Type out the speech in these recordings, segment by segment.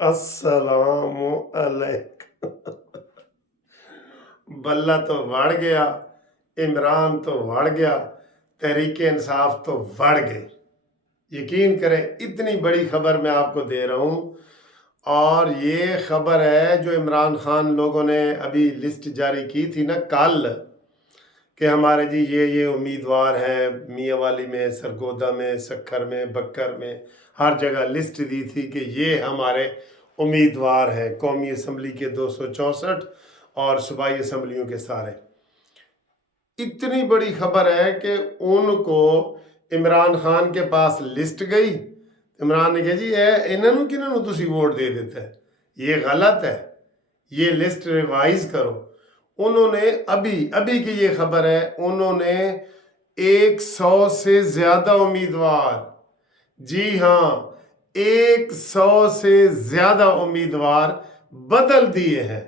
अस्सलाम अलैकुम। बल्ला तो बढ़ गया, इमरान तो बढ़ गया, तहरीक इंसाफ तो बढ़ गई। यकीन करें इतनी बड़ी खबर मैं आपको दे रहा हूँ, और ये खबर है जो इमरान खान लोगों ने अभी लिस्ट जारी की थी ना कल, कि हमारे जी ये उम्मीदवार हैं मियाँ वाली में, सरगोदा में, सखर में, बक्कर में, हर जगह लिस्ट दी थी कि ये हमारे उम्मीदवार हैं, कौमी असम्बली के 264 और सूबाई असम्बलियों के सारे। इतनी बड़ी खबर है कि उनको इमरान खान के पास लिस्ट गई। इमरान ने कहा जी इन्होंने किन्होंने तुसी वोट दे देता है, ये गलत है, ये लिस्ट रिवाइज करो। उन्होंने अभी अभी की ये खबर है, उन्होंने 100 से ज्यादा उम्मीदवार, जी हाँ 100 से ज्यादा उम्मीदवार बदल दिए हैं।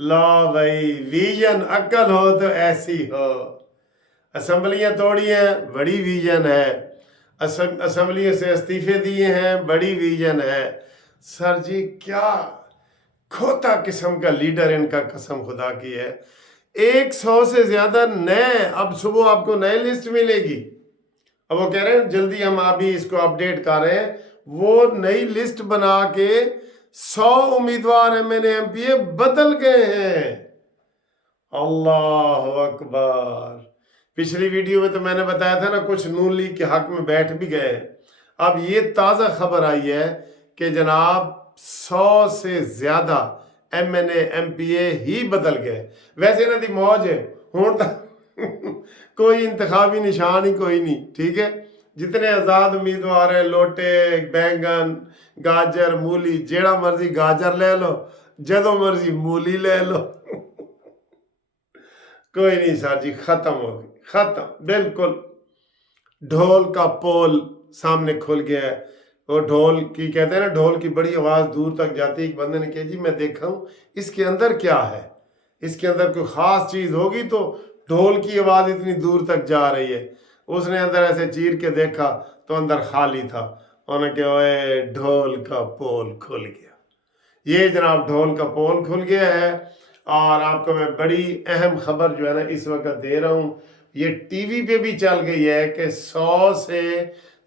ला भाई, विजन अक्ल हो तो ऐसी हो। असम्बलियां तोड़ी हैं, बड़ी विजन है। असम्बलियों से इस्तीफे दिए हैं, बड़ी विजन है। सर जी क्या खोता किस्म का लीडर इनका, कसम खुदा की है। 100 से ज्यादा नए, अब सुबह आपको नई लिस्ट मिलेगी। अब वो कह रहे हैं जल्दी हम अभी इसको अपडेट कर रहे हैं। वो नई लिस्ट बना के 100 उम्मीदवार MNA MPA बदल गए हैं। अल्लाह अकबर। पिछली वीडियो में तो मैंने बताया था ना, कुछ नून लीग के हक में बैठ भी गए। अब ये ताज़ा खबर आई है कि जनाब 100 से ज्यादा MNA MPA ही बदल गए। वैसे इन्हों की मौज है हूँ तक कोई इंतखाबी निशान ही कोई नहीं, ठीक है। जितने आज़ाद उम्मीदवार हैं, लोटे, बैंगन, गाजर, मूली, जेड़ा मर्जी गाजर ले लो, जदों मर्जी मूली ले लो कोई नहीं सर जी, खत्म हो गई, खत्म बिल्कुल। ढोल का पोल सामने खुल गया है। वो ढोल की कहते हैं ना, ढोल की बड़ी आवाज दूर तक जाती है। एक बंदे ने कहा जी मैं देखा हूं इसके अंदर क्या है, इसके अंदर कोई खास चीज होगी तो ढोल की आवाज इतनी दूर तक जा रही है। उसने अंदर ऐसे चीर के देखा तो अंदर खाली था। उन्होंने कहा ओए ढोल का पोल खुल गया। ये जनाब ढोल का पोल खुल गया है। और आपको मैं बड़ी अहम खबर जो है ना इस वक्त दे रहा हूँ, ये टीवी पे भी चल गई है कि 100 से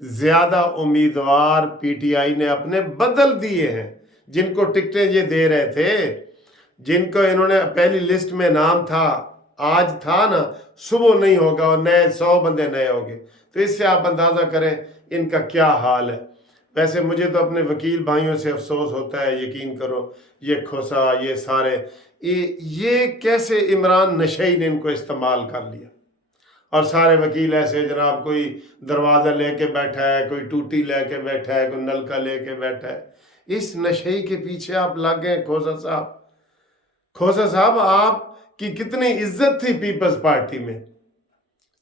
ज्यादा उम्मीदवार PTI ने अपने बदल दिए हैं। जिनको टिकटें ये दे रहे थे, जिनको इन्होंने पहली लिस्ट में नाम था, आज था ना, सुबह नहीं होगा और नए 100 बंदे नए होंगे। तो इससे आप अंदाजा करें इनका क्या हाल है। वैसे मुझे तो अपने वकील भाइयों से अफसोस होता है, यकीन करो। ये खोसा, ये सारे, ये कैसे इमरान नशई ने इनको इस्तेमाल कर लिया। और सारे वकील ऐसे जनाब, कोई दरवाज़ा लेके बैठा है, कोई टूटी लेके बैठा है, कोई नलका लेके बैठा है। इस नशे के पीछे आप लग गए खोसा साहब। खोसा साहब आपकी कितनी इज्जत थी पीपल्स पार्टी में।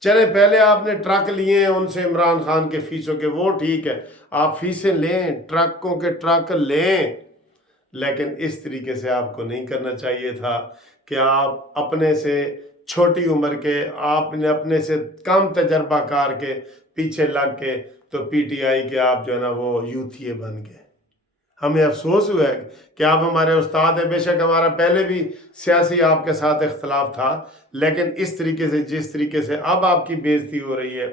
चले पहले आपने ट्रक लिए हैं उनसे इमरान खान के फीसों के, वो ठीक है, आप फीसें लें, ट्रकों के ट्रक लें, लेकिन इस तरीके से आपको नहीं करना चाहिए था कि आप अपने से छोटी उम्र के, आपने अपने से कम तजर्बाकार के पीछे लग के तो PTI के आप जो है ना वो यूथिए बन गए। हमें अफसोस हुआ है कि आप हमारे उस्ताद हैं। बेशक हमारा पहले भी सियासी आपके साथ इख्तलाफ था, लेकिन इस तरीके से, जिस तरीके से अब आपकी बेइज्जती हो रही है,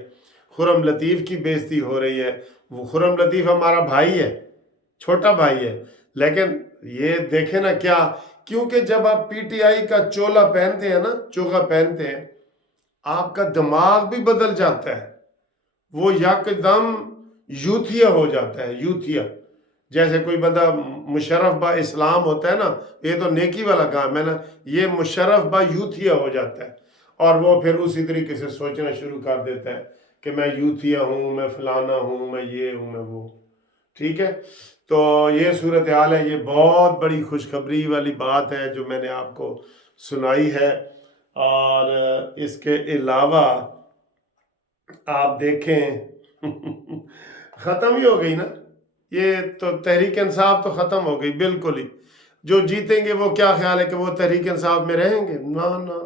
खुर्रम लतीफ़ की बेइज्जती हो रही है। वो खुर्रम लतीफ़ हमारा भाई है, छोटा भाई है, लेकिन ये देखें ना क्या, क्योंकि जब आप PTI का चोला पहनते हैं ना, चोगा पहनते हैं, आपका दिमाग भी बदल जाता है। वो यकदम यूथिया हो जाता है, यूथिया। जैसे कोई बंदा मुशर्रफ बा इस्लाम होता है ना, ये तो नेकी वाला काम है ना, ये मुशर्रफ बा यूथिया हो जाता है। और वो फिर उसी तरीके से सोचना शुरू कर देता है कि मैं यूथिया हूँ, मैं फलाना हूँ, मैं ये हूँ, मैं वो, ठीक है। तो ये सूरत हाल है। ये बहुत बड़ी खुशखबरी वाली बात है जो मैंने आपको सुनाई है। और इसके अलावा आप देखें ख़त्म ही हो गई ना, ये तो तहरीक इंसाफ तो ख़त्म हो गई बिल्कुल ही। जो जीतेंगे वो क्या ख्याल है कि वो तहरीक इंसाफ में रहेंगे? ना ना,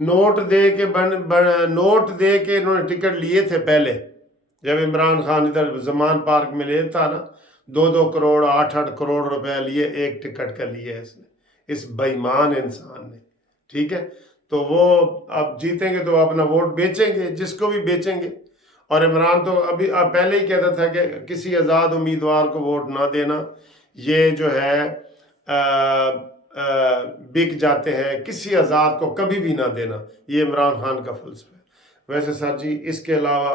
नोट दे के नोट दे के इन्होंने टिकट लिए थे पहले। जब इमरान खान इधर जमान पार्क में ले था ना, 2-2 करोड़ 8-8 करोड़ रुपए लिए एक टिकट का लिया है इसने, इस बेईमान इंसान ने। ठीक है, तो वो अब जीतेंगे तो अपना वोट बेचेंगे, जिसको भी बेचेंगे। और इमरान तो अभी पहले ही कहता था कि किसी आज़ाद उम्मीदवार को वोट ना देना, ये जो है बिक जाते हैं, किसी आज़ाद को कभी भी ना देना, ये इमरान खान का फलसफा है। वैसे सर जी इसके अलावा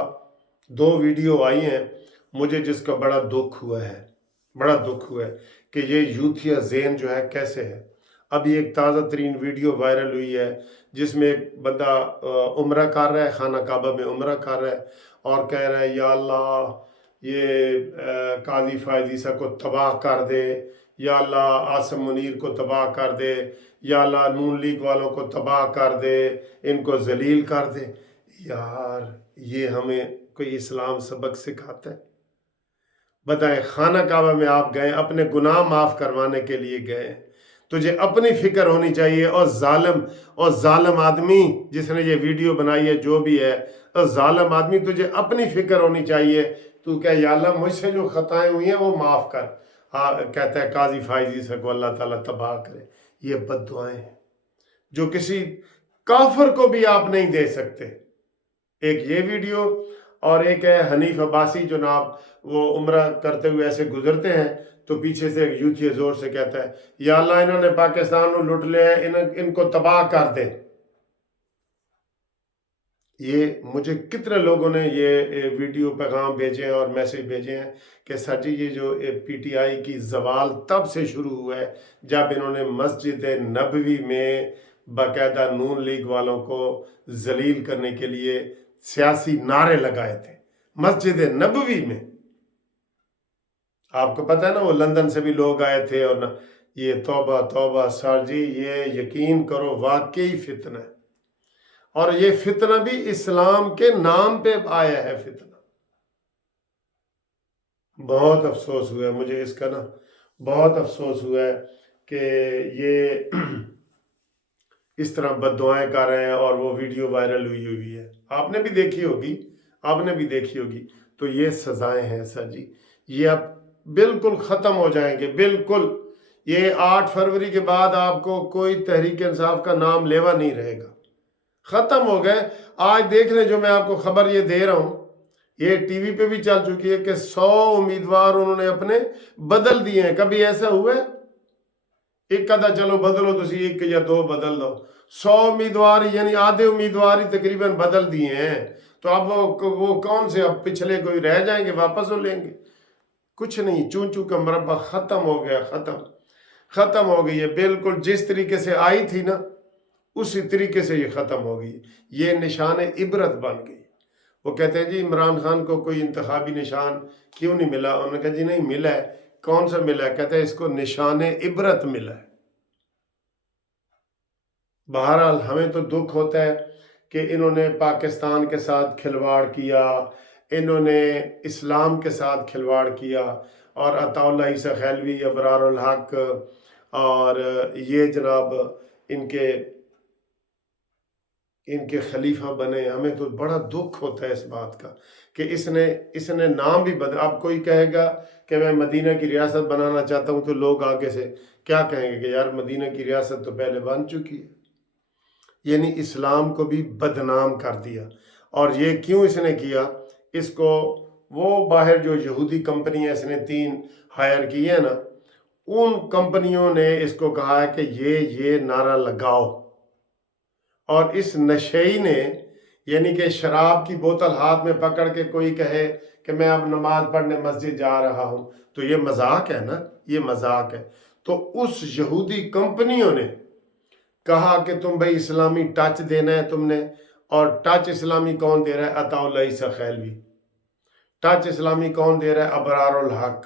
2 वीडियो आई हैं मुझे जिसका बड़ा दुख हुआ है, बड़ा दुख हुआ है कि ये यूथिया ज़ेन जो है कैसे है। अभी एक ताज़ा तरीन वीडियो वायरल हुई है जिसमें एक बंदा उम्रा कर रहा है, खाना काबा में उम्रा कर रहा है और कह रहा है या अल्लाह ये काजी फायजी सा को तबाह कर दे, या अल्लाह आसम मुनीर को तबाह कर दे, या अल्लाह नून लीग वालों को तबाह कर दे, इनको जलील कर दे। यार ये हमें कोई इस्लाम सबक सिखाता है? बताएं, खाना काबा में आप गए, अपने गुनाह माफ़ करवाने के लिए गए, तुझे अपनी फिक्र होनी चाहिए। और जालिम आदमी जिसने ये वीडियो बनाई है, जो भी है, और जालिम आदमी तुझे अपनी फिक्र होनी चाहिए। तू कह या अल्लाह मुझसे जो खताएं हुई हैं वो माफ़ कर। हाँ, कहता है काजी फायजी से को अल्लाह ताला तबाह करे। ये बद्दुआएं हैं जो किसी काफिर को भी आप नहीं दे सकते। एक ये वीडियो और एक है हनीफ अब्बासी जनाब, वो उम्रा करते हुए ऐसे गुजरते हैं तो पीछे से एक यूथी जोर से कहता है या अल्लाह इन्होंने पाकिस्तान को लुट लिया है, इनको तबाह कर दे। ये मुझे कितने लोगों ने ये वीडियो पैगाम भेजे हैं और मैसेज भेजे हैं कि सर जी ये जो पीटीआई की जवाल तब से शुरू हुआ है जब इन्होंने मस्जिद नबवी में बाकायदा नून लीग वालों को जलील करने के लिए सियासी नारे लगाए थे मस्जिद नबवी में। आपको पता है ना, वो लंदन से भी लोग आए थे। और ना ये तौबा तौबा सर जी, ये यकीन करो वाकई फितना है, और ये फितना भी इस्लाम के नाम पे आया है फितना। बहुत अफसोस हुआ है मुझे इसका ना, बहुत अफसोस हुआ है कि ये इस तरह बद्दुआएं कर रहे हैं और वो वीडियो वायरल हुई है। आपने भी देखी होगी, आपने भी देखी होगी। तो ये सजाएं हैं सर जी, ये अब बिल्कुल ख़त्म हो जाएंगे, बिल्कुल। ये 8 फरवरी के बाद आपको कोई तहरीक इंसाफ का नाम लेवा नहीं रहेगा, ख़त्म हो गए। आज देख लें, जो मैं आपको खबर ये दे रहा हूँ, ये टीवी पे भी चल चुकी है कि 100 उम्मीदवार उन्होंने अपने बदल दिए हैं। कभी ऐसा हुआ है? एक आधा चलो बदलो, तुम 1 या 2 बदल दो, 100 उम्मीदवार यानी आधे उम्मीदवार ही तकरीबन बदल दिए हैं। तो अब वो कौन से अब पिछले कोई रह जाएंगे, वापस हो लेंगे? कुछ नहीं, चूं चूं का मरबा ख़त्म हो गया, ख़त्म हो गई है बिल्कुल। जिस तरीके से आई थी ना उसी तरीके से ये ख़त्म हो गई। ये निशान इबरत बन गई। वो कहते हैं जी इमरान खान को कोई इंतखाबी निशान क्यों नहीं मिला? उन्होंने कहा जी नहीं मिला है। कौन सा मिला है? कहते हैं इसको निशान इबरत मिला है। बहरहाल हमें तो दुख होता है कि इन्होंने पाकिस्तान के साथ खिलवाड़ किया, इन्होंने इस्लाम के साथ खिलवाड़ किया, और अताउल्लाह ईसा खैलवी, अबरारुल हक और ये जनाब इनके खलीफा बने। हमें तो बड़ा दुख होता है इस बात का कि इसने नाम भी बदल। अब कोई कहेगा कि मैं मदीना की रियासत बनाना चाहता हूँ, तो लोग आगे से क्या कहेंगे कि यार मदीना की रियासत तो पहले बन चुकी है। यानी इस्लाम को भी बदनाम कर दिया। और ये क्यों इसने किया? इसको वो बाहर जो यहूदी कंपनियां इसने 3 हायर की है ना, उन कंपनियों ने इसको कहा है कि ये नारा लगाओ। और इस नशेई ने, यानी कि शराब की बोतल हाथ में पकड़ के कोई कहे कि मैं अब नमाज पढ़ने मस्जिद जा रहा हूं, तो ये मजाक है ना, ये मजाक है। तो उस यहूदी कंपनियों ने कहा कि तुम भाई इस्लामी टच देना है तुमने, और टच इस्लामी कौन दे रहा है? अताउल्लाह ईसा खैलवी। टच इस्लामी कौन दे रहा है? अबरारुल हक।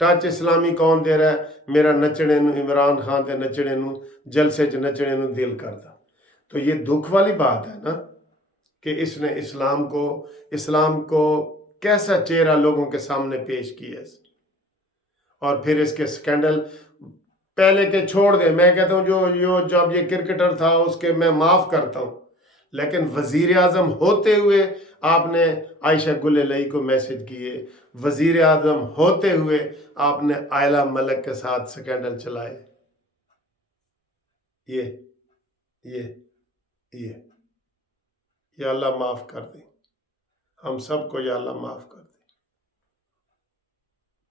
टच इस्लामी कौन दे रहा है? मेरा नचने नू, इमरान खान के नचने नू, जलसे च नचने नू दिल करता। तो ये दुख वाली बात है ना कि इसने इस्लाम को कैसा चेहरा लोगों के सामने पेश किया। और फिर इसके स्कैंडल पहले के छोड़ दे, मैं कहता हूँ जो जब ये क्रिकेटर था उसके मैं माफ़ करता हूँ, لیکن وزیر اعظم ہوتے ہوئے آپ نے عائشہ گل لئی کو میسج کیے، وزیر اعظم ہوتے ہوئے آپ نے آئلہ ملک کے ساتھ سکینڈل چلائے. یہ اللہ معاف کر دیں، ہم سب کو یا اللہ معاف کر دیں.